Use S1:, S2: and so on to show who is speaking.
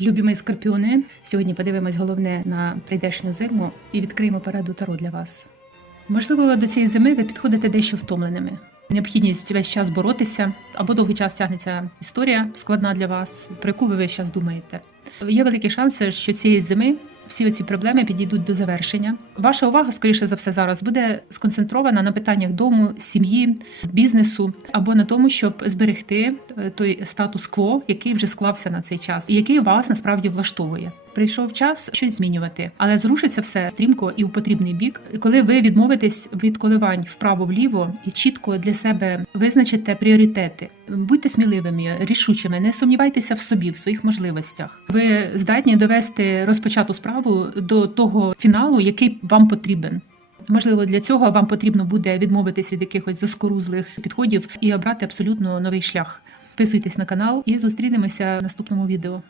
S1: Любі скорпіони, сьогодні подивимось головне на прийдешню зиму і відкриємо пораду Таро для вас. Можливо, до цієї зими ви підходите дещо втомленими. Необхідність весь час боротися, або довгий час тягнеться історія складна для вас, про яку ви весь час думаєте. Є великі шанси, що цієї зими всі ці проблеми підійдуть до завершення. Ваша увага, скоріше за все, зараз буде сконцентрована на питаннях дому, сім'ї, бізнесу або на тому, щоб зберегти е, той статус-кво, який вже склався на цей час, і який вас насправді влаштовує. Прийшов час щось змінювати, але зрушиться все стрімко і у потрібний бік, коли ви відмовитесь від коливань вправо-вліво і чітко для себе визначите пріоритети. Будьте сміливими, рішучими, не сумнівайтеся в собі, в своїх можливостях. Ви здатні довести розпочату справу до того фіналу, який вам потрібен. Можливо, для цього вам потрібно буде відмовитися від якихось заскорузлих підходів і обрати абсолютно новий шлях. Підписуйтесь на канал і зустрінемося в наступному відео.